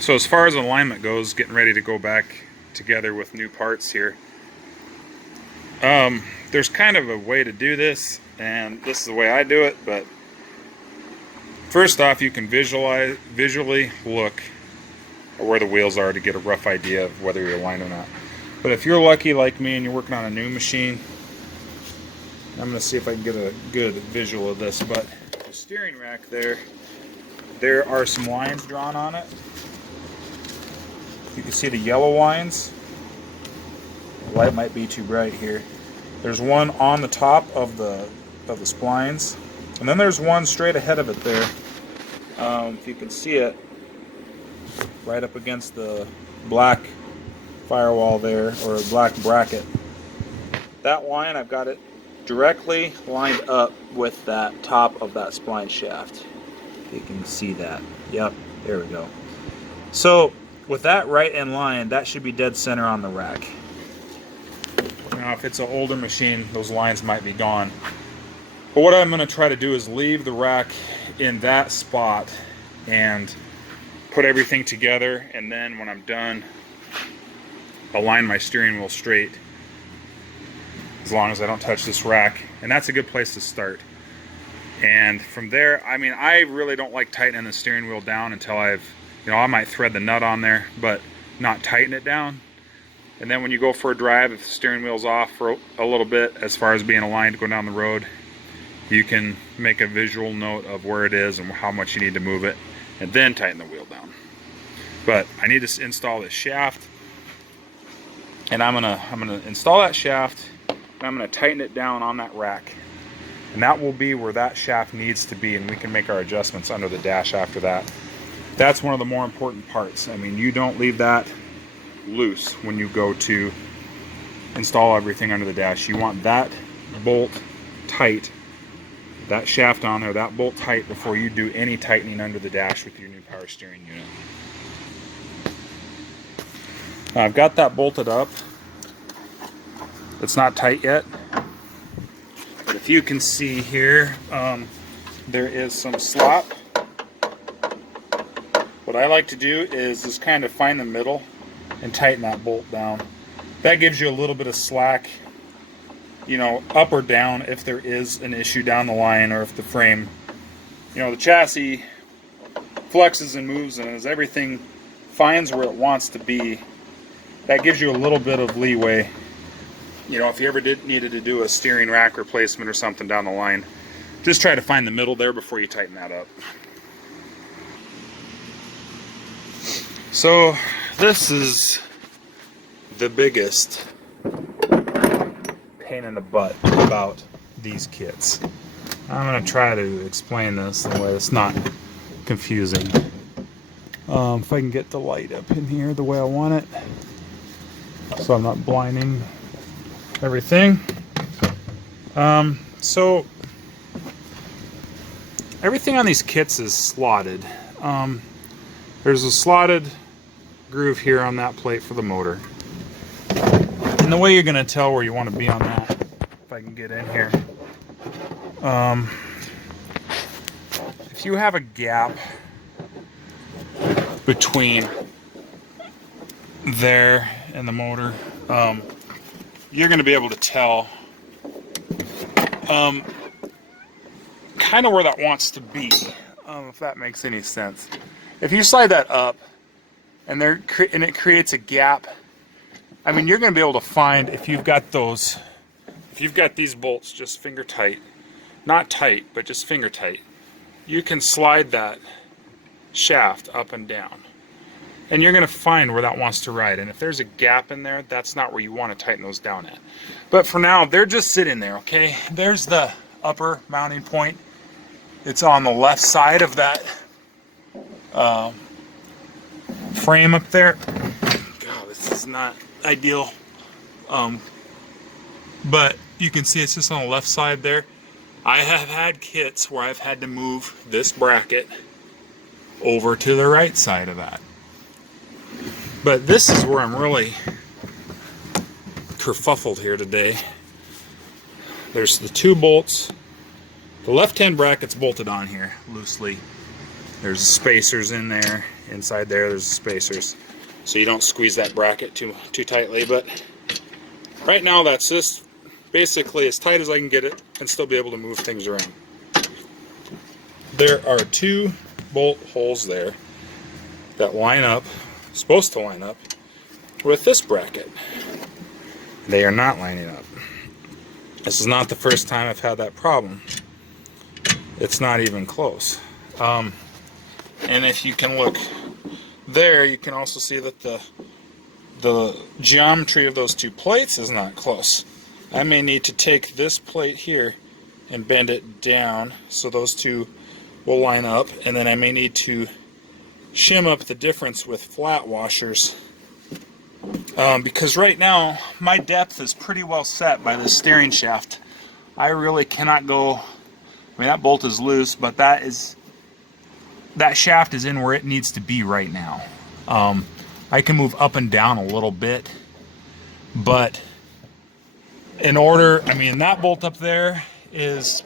So as far as alignment goes, getting ready to go back together with new parts here. There's kind of a way to do this, and this is the way I do it, but first off, you can visually look at where the wheels are to get a rough idea of whether you're aligned or not. But if you're lucky like me and you're working on a new machine, I'm going to see if I can get a good visual of this, but the steering rack there are some lines drawn on it. You can see the yellow lines. The light might be too bright here. There's one on the top of the splines, and then there's one straight ahead of it there. If you can see it, right up against the black firewall there, or black bracket. That line, I've got it directly lined up with that top of that spline shaft. You can see that. Yep, there we go. So with that right in line, that should be dead center on the rack. Now if it's an older machine, those lines might be gone. But what I'm going to try to do is leave the rack in that spot and put everything together, and then when I'm done, align my steering wheel straight, as long as I don't touch this rack. And that's a good place to start. And from there, I mean, I really don't like tightening the steering wheel down until I might thread the nut on there, but not tighten it down. And then when you go for a drive, if the steering wheel's off for a little bit, as far as being aligned to go down the road, you can make a visual note of where it is and how much you need to move it, and then tighten the wheel down. But I need to install this shaft, and I'm gonna install that shaft, and I'm gonna tighten it down on that rack, and that will be where that shaft needs to be, and we can make our adjustments under the dash after that. That's one of the more important parts. I mean, you don't leave that loose when you go to install everything under the dash. You want that bolt tight, that shaft on there, that bolt tight, before you do any tightening under the dash with your new power steering unit. Now I've got that bolted up. It's not tight yet, but if you can see here, there is some slop. What I like to do is just kind of find the middle and tighten that bolt down. That gives you a little bit of slack, up or down if there is an issue down the line, or if the frame, the chassis flexes and moves, and as everything finds where it wants to be, that gives you a little bit of leeway. If you ever needed to do a steering rack replacement or something down the line, just try to find the middle there before you tighten that up. So this is the biggest pain in the butt about these kits. I'm going to try to explain this in a way that's not confusing. If I can get the light up in here the way I want it, so I'm not blinding everything. So everything on these kits is slotted. There's a slotted groove here on that plate for the motor. And the way you're going to tell where you want to be on that, if I can get in here, if you have a gap between there and the motor, you're going to be able to tell kind of where that wants to be, if that makes any sense. If you slide that up and it creates a gap, I mean, you're going to be able to find, if you've got these bolts just finger tight, not tight, but just finger tight, you can slide that shaft up and down, and you're going to find where that wants to ride. And if there's a gap in there, that's not where you want to tighten those down at. But for now, they're just sitting there, okay? There's the upper mounting point. It's on the left side of that frame up there. God, this is not ideal. But you can see it's just on the left side there. I have had kits where I've had to move this bracket over to the right side of that. But this is where I'm really kerfuffled here today. There's the two bolts. The left-hand bracket's bolted on here loosely. There's spacers in there. Inside there, there's spacers, so you don't squeeze that bracket too tightly. But right now, that's just basically as tight as I can get it and still be able to move things around. There are 2 bolt holes there that line up, supposed to line up, with this bracket. They are not lining up. This is not the first time I've had that problem. It's not even close. And if you can look there, you can also see that the geometry of those 2 plates is not close. I may need to take this plate here and bend it down so those 2 will line up, and then I may need to shim up the difference with flat washers, because right now my depth is pretty well set by the steering shaft. I really cannot go, I mean, that bolt is loose, but that shaft is in where it needs to be right now. I can move up and down a little bit, but in order, I mean, that bolt up there is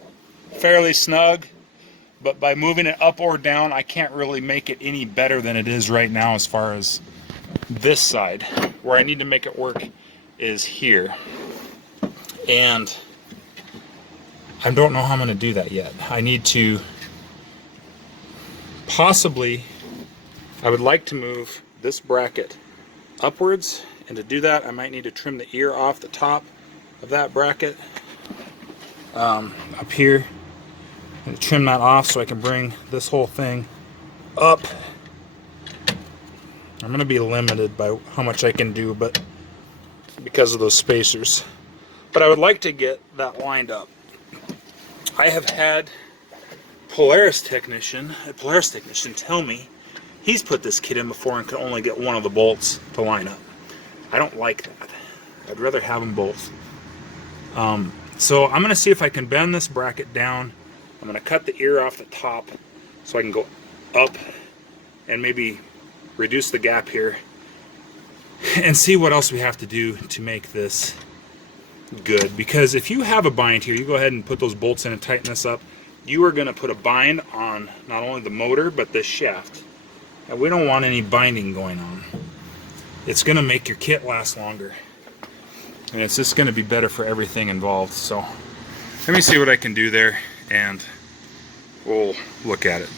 fairly snug, but by moving it up or down, I can't really make it any better than it is right now. As far as this side, where I need to make it work is here, and I don't know how I'm going to do that yet. I need to possibly, I would like to move this bracket upwards, and to do that I might need to trim the ear off the top of that bracket up here, and trim that off so I can bring this whole thing up. I'm going to be limited by how much I can do, but because of those spacers. But I would like to get that lined up. I have had a Polaris technician tell me he's put this kit in before and could only get one of the bolts to line up. I don't like that. I'd rather have them both. So I'm going to see if I can bend this bracket down. I'm going to cut the ear off the top so I can go up and maybe reduce the gap here and see what else we have to do to make this good. Because if you have a bind here, you go ahead and put those bolts in and tighten this up, you are going to put a bind on not only the motor but this shaft, and we don't want any binding going on. It's going to make your kit last longer, and it's just going to be better for everything involved. So let me see what I can do there, and we'll look at it.